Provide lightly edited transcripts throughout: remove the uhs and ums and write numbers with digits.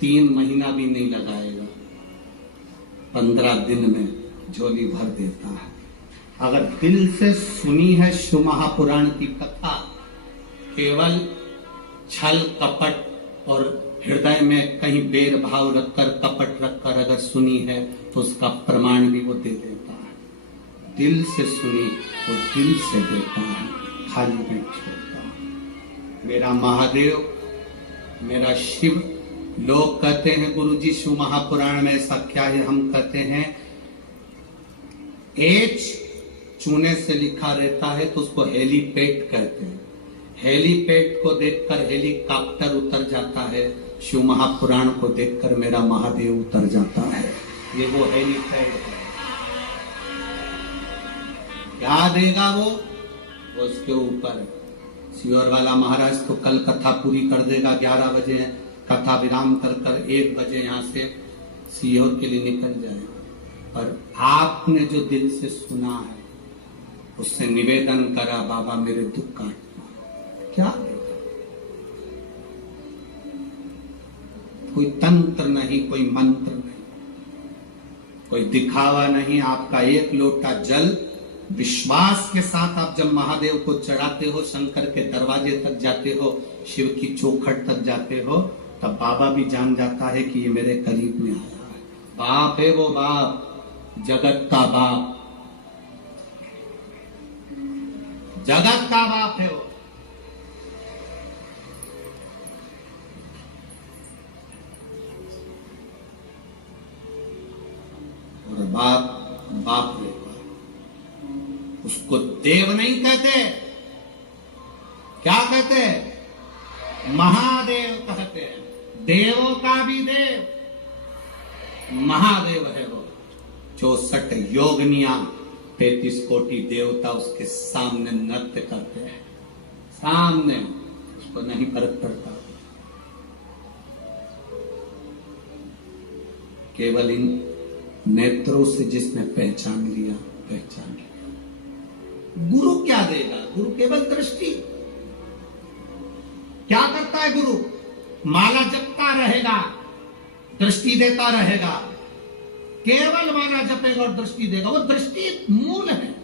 3 महीना भी नहीं लगाएगा, 15 दिन में झोली भर देता है। अगर दिल से सुनी है शिव महापुराण की कथा, केवल छल कपट और हृदय में कहीं बेर भाव रखकर, कपट रखकर अगर सुनी है तो उसका प्रमाण भी वो दे देता है। दिल से सुनी वो दिल से देता है, खाली नहीं छोड़ता। मेरा महादेव, मेरा शिव, लोग कहते हैं गुरुजी शिव महापुराण में ऐसा क्या है? हम कहते हैं एच चूने से लिखा रहता है तो उसको हेलीपैड कहते हैं। हेलीपैड को देखकर हेलीकॉप्टर उतर जाता है, शिव महापुराण को देखकर मेरा महादेव उतर जाता है। ये वो हेलीपैड है। क्या देगा वो उसके ऊपर। सियोर वाला महाराज तो कल कथा पूरी कर देगा, 11 बजे कथा विराम कर 1 बजे यहाँ से सियोर के लिए निकल जाएगा। और आपने जो दिल से सुना है उससे निवेदन करा, बाबा मेरे दुख काटना, क्या देगा? कोई तंत्र नहीं, कोई मंत्र नहीं, कोई दिखावा नहीं। आपका 1 लोटा जल विश्वास के साथ आप जब महादेव को चढ़ाते हो, शंकर के दरवाजे तक जाते हो, शिव की चौखट तक जाते हो, तब बाबा भी जान जाता है कि ये मेरे करीब में आया है। बाप है वो, बाप, जगत का बाप, जगत का बाप है वो। और बाप बाप है, उसको देव नहीं कहते, क्या कहते? महादेव कहते हैं। देवों का भी देव महादेव है वो। 64 योगनिया, 33 कोटि देवता उसके सामने नृत्य करते हैं, सामने, उसको नहीं फर्क पड़ता। केवल इन नेत्रों से जिसने पहचान लिया, पहचान लिया। गुरु क्या देगा? गुरु केवल दृष्टि। क्या करता है गुरु? माला जपता रहेगा, दृष्टि देता रहेगा, केवल माला जपेगा और दृष्टि देगा। वो दृष्टि मूल है,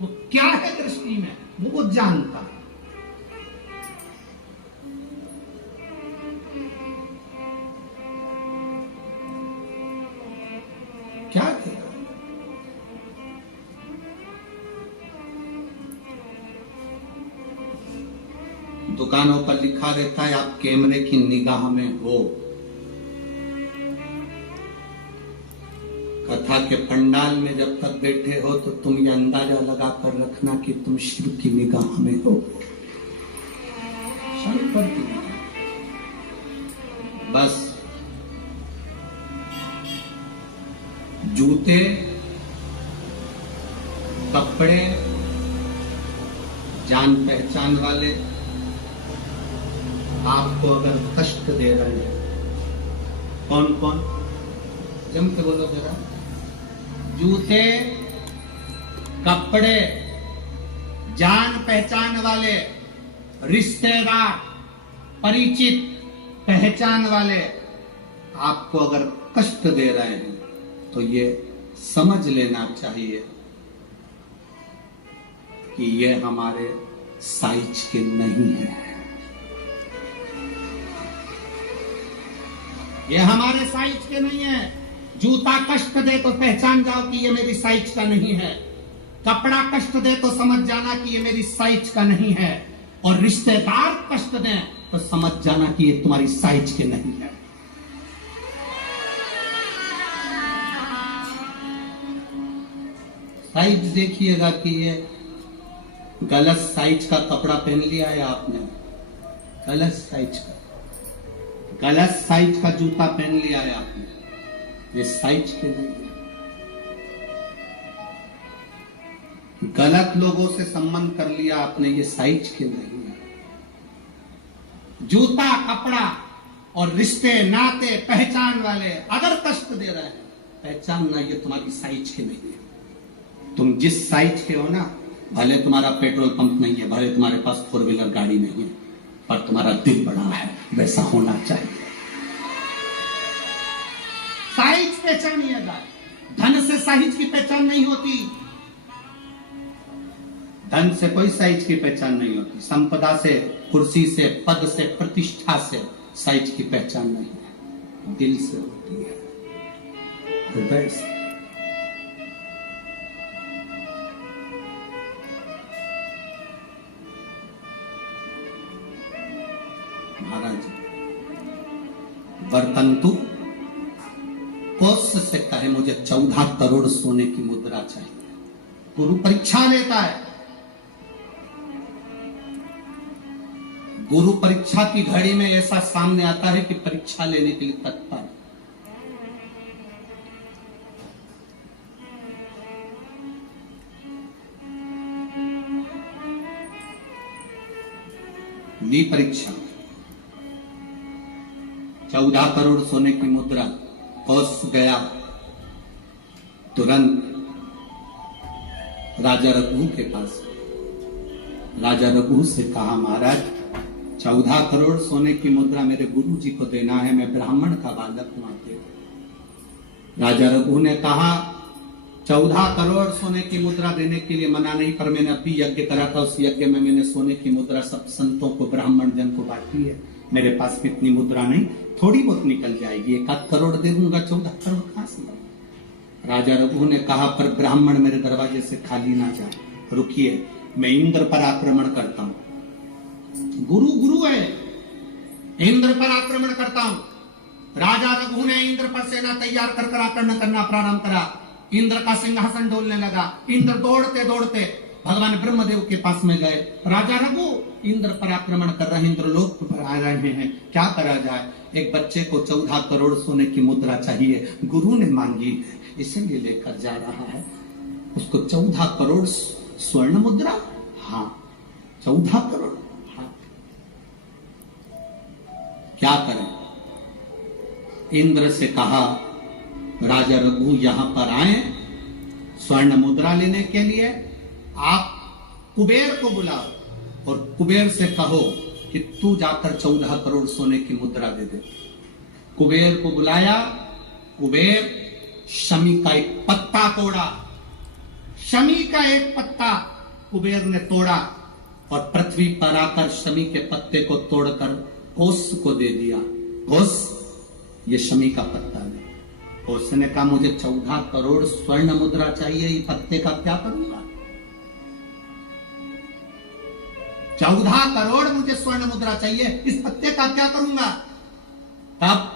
वो क्या है दृष्टि में वो जानता है। क्या देगा? दुकानों पर लिखा रहता है आप कैमरे की निगाह में हो। कथा के पंडाल में जब तक बैठे हो तो तुम ये अंदाजा लगा कर रखना कि तुम शिव की निगाह में हो, शंकर की निगाह। बस जूते, कपड़े, जान पहचान वाले आपको अगर कष्ट दे रहे हैं, कौन कौन? जम के बोलो जरा। जूते, कपड़े, जान पहचान वाले, रिश्तेदार, परिचित, पहचान वाले आपको अगर कष्ट दे रहे हैं तो ये समझ लेना चाहिए कि ये हमारे साइज के नहीं है। ये हमारे साइज के नहीं है। जूता कष्ट दे तो पहचान जाओ कि ये मेरी साइज का नहीं है। कपड़ा कष्ट दे तो समझ जाना कि ये मेरी साइज का नहीं है। और रिश्तेदार कष्ट दे तो समझ जाना कि ये तुम्हारी साइज के नहीं है। साइज देखिएगा कि ये गलत साइज का कपड़ा पहन लिया है आपने, गलत साइज का, गलत साइज का जूता पहन लिया है आपने, ये साइज के नहीं है। गलत लोगों से संबंध कर लिया आपने, ये साइज के नहीं है। जूता, कपड़ा और रिश्ते, नाते, पहचान वाले अगर कष्ट दे रहे हैं, पहचानना ये तुम्हारी साइज के नहीं है। तुम जिस साइज के हो ना, भले तुम्हारा पेट्रोल पंप नहीं है, भले तुम्हारे पास 4 व्हीलर गाड़ी नहीं है, पर तुम्हारा दिल बड़ा है, वैसा होना चाहिए। पहचानिएगा। धन से साइज की पहचान नहीं होती, धन से कोई साइज की पहचान नहीं होती, संपदा से, कुर्सी से, पद से, प्रतिष्ठा से साइज की पहचान नहीं है, दिल से होती है, हृदय से। महाराज वर्तंतु कोष से कहे मुझे 14 करोड़ सोने की मुद्रा चाहिए, गुरु परीक्षा लेता है। गुरु परीक्षा की घड़ी में ऐसा सामने आता है कि परीक्षा लेने के लिए तत्पर। ली परीक्षा, 14 करोड़ सोने की मुद्रा, कोष गया, तुरंत राजा रघु के पास। राजा रघु से कहा महाराज 14 करोड़ सोने की मुद्रा मेरे गुरु जी को देना है, मैं ब्राह्मण का बालक हूं, आप दे दो। राजा रघु ने कहा 14 करोड़ सोने की मुद्रा देने के लिए मना नहीं, पर मैंने अभी यज्ञ करा था, उस यज्ञ में मैंने सोने की मुद्रा सब संतों को, ब्राह्मण जन को बांटी है। मेरे पास कितनी मुद्रा नहीं, थोड़ी बहुत निकल जाएगी, 1 करोड़ दे दूंगा, 14 करोड़ कहां से। राजा रघु ने कहा पर ब्राह्मण मेरे दरवाजे से खाली ना जाए, रुकिए, मैं इंद्र पर आक्रमण करता हूं। गुरु गुरु है, इंद्र पर आक्रमण करता हूं। राजा रघु ने इंद्र पर सेना तैयार कर आक्रमण करना प्रारंभ करा। इंद्र का सिंहासन डोलने लगा। इंद्र दौड़ते दौड़ते भगवान ब्रह्मदेव के पास में गए। राजा रघु इंद्र पर आक्रमण कर रहे हैं, इंद्र लोक पर आ रहे हैं, क्या करा जाए। एक बच्चे को 14 करोड़ सोने की मुद्रा चाहिए, गुरु ने मांगी है, इसीलिए लेकर जा रहा है। उसको 14 करोड़ स्वर्ण मुद्रा, हाँ 14 करोड़, हाँ क्या करें। इंद्र से कहा राजा रघु यहां पर आए स्वर्ण मुद्रा लेने के लिए, आप कुबेर को बुलाओ और कुबेर से कहो कि तू जाकर 14 करोड़ सोने की मुद्रा दे दे। कुबेर को बुलाया। कुबेर शमी का एक पत्ता तोड़ा, शमी का एक पत्ता कुबेर ने तोड़ा और पृथ्वी पर आकर शमी के पत्ते को तोड़कर कोस को दे दिया। कोस ये शमी का पत्ता है। उसने कहा मुझे 14 करोड़ स्वर्ण मुद्रा चाहिए, ये पत्ते का क्या करूंगा। 14 करोड़ मुझे स्वर्ण मुद्रा चाहिए, इस पत्ते का क्या करूंगा। तब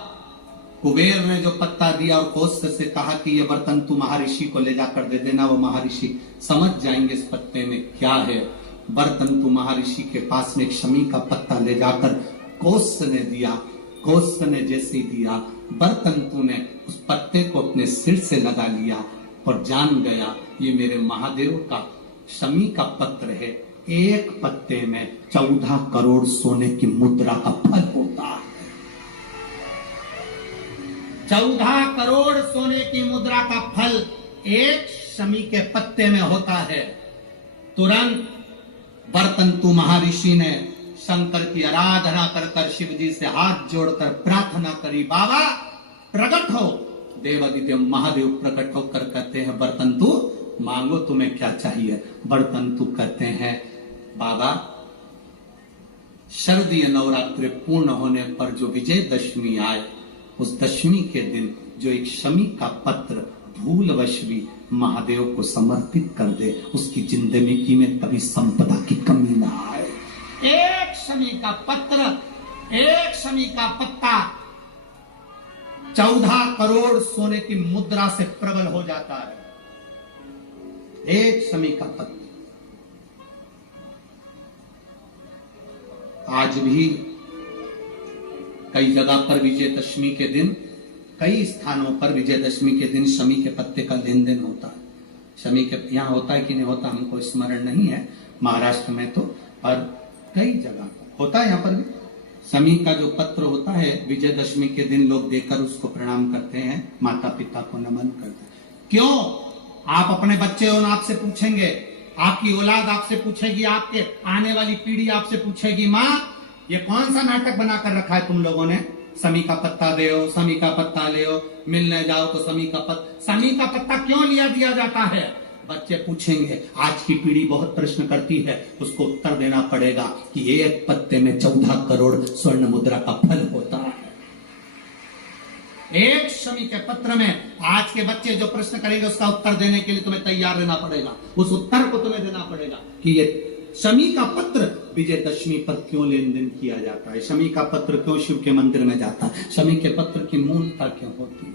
कुबेर ने जो पत्ता दिया और कोस से कहा कि ये बर्तन तू महर्षि को ले जाकर दे देना, वो महर्षि समझ जाएंगे इस पत्ते में क्या है। बर्तन तू महर्षि के पास में एक शमी का पत्ता ले जाकर कोस ने दिया। कोस ने जैसे दिया, बर्तन तू ने उस पत्ते को अपने सिर से लगा लिया और जान गया ये मेरे महादेव का शमी का पत्र है। एक पत्ते में 14 करोड़ सोने की मुद्रा का फल होता है। 14 करोड़ सोने की मुद्रा का फल एक शमी के पत्ते में होता है। तुरंत बर्तंतु महर्षि ने शंकर की आराधना कर शिव जी से हाथ जोड़कर प्रार्थना करी, बाबा प्रकट हो। देवादिदेव महादेव प्रकट होकर कहते हैं बर्तंतु मांगो तुम्हें क्या चाहिए। बर्तंतु कहते हैं बाबा शरदीय नवरात्रि पूर्ण होने पर जो विजयदशमी आए, उस दशमी के दिन जो एक शमी का पत्र भूलवश भी महादेव को समर्पित कर दे, उसकी जिंदगी में कभी संपदा की कमी ना आए। एक शमी का पत्र, एक शमी का पत्ता 14 करोड़ सोने की मुद्रा से प्रबल हो जाता है। एक शमी का पत्र। आज भी कई जगह पर विजयदशमी के दिन, कई स्थानों पर विजयदशमी के दिन शमी के पत्ते का लेन देन होता है। शमी के यहाँ होता है कि नहीं होता हमको स्मरण नहीं है, महाराष्ट्र में तो, और कई जगह पर होता है। यहाँ पर भी शमी का जो पत्र होता है विजयदशमी के दिन लोग देकर उसको प्रणाम करते हैं, माता पिता को नमन करते हैं। क्यों? आप अपने बच्चे और आपसे पूछेंगे, आपकी औलाद आपसे पूछेगी, आपके आने वाली पीढ़ी आपसे पूछेगी, माँ ये कौन सा नाटक बनाकर रखा है तुम लोगों ने, समी का पत्ता दे, समी का पत्ता ले, मिलने जाओ तो समी का पत्ता क्यों लिया दिया जाता है? बच्चे पूछेंगे, आज की पीढ़ी बहुत प्रश्न करती है, उसको उत्तर देना पड़ेगा कि एक पत्ते में 14 करोड़ स्वर्ण मुद्रा का फल होता है। एक शमी के पत्र में आज के बच्चे जो प्रश्न करेंगे उसका उत्तर देने के लिए तुम्हें तैयार रहना पड़ेगा। उस उत्तर को तुम्हें देना पड़ेगा कि ये शमी का पत्र विजयदशमी पर क्यों लेन देन किया जाता है, शमी का पत्र क्यों शिव के मंदिर में जाता है, शमी के पत्र की मूलता क्यों होती है,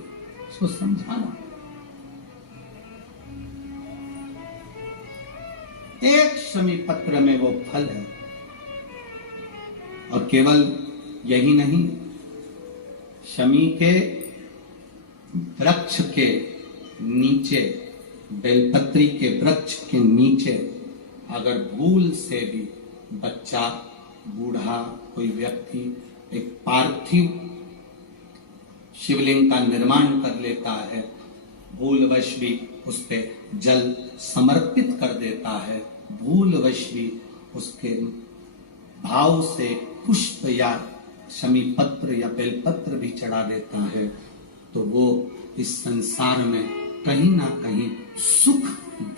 इसको समझाना। एक शमी पत्र में वो फल है। और केवल यही नहीं, शमी के वृक्ष के नीचे, बेलपत्री के वृक्ष के नीचे अगर भूल से भी बच्चा, बूढ़ा, कोई व्यक्ति एक पार्थिव शिवलिंग का निर्माण कर लेता है, भूलवश भी उस पे जल समर्पित कर देता है, भूलवश भी उसके भाव से पुष्प या शमी पत्र या बेलपत्र भी चढ़ा देता है, तो वो इस संसार में कहीं ना कहीं सुख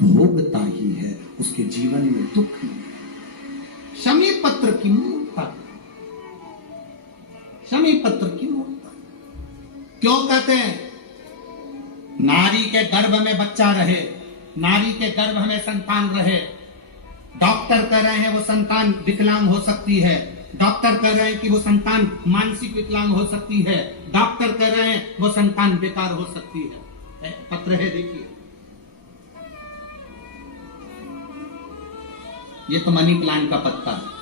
भोगता ही है, उसके जीवन में दुख नहीं। शमी पत्र की मूर्ता, शमी पत्र की मूर्ता क्यों कहते हैं? नारी के गर्भ में बच्चा रहे, नारी के गर्भ में संतान रहे। डॉक्टर कह रहे हैं वो संतान विकलांग हो सकती है, डॉक्टर कह रहे हैं कि वो संतान मानसिक विकलांग हो सकती है, डॉक्टर कह रहे हैं वो संतान बेकार हो सकती है। पत्र है, देखिए, ये तो मनी प्लांट का पत्ता है।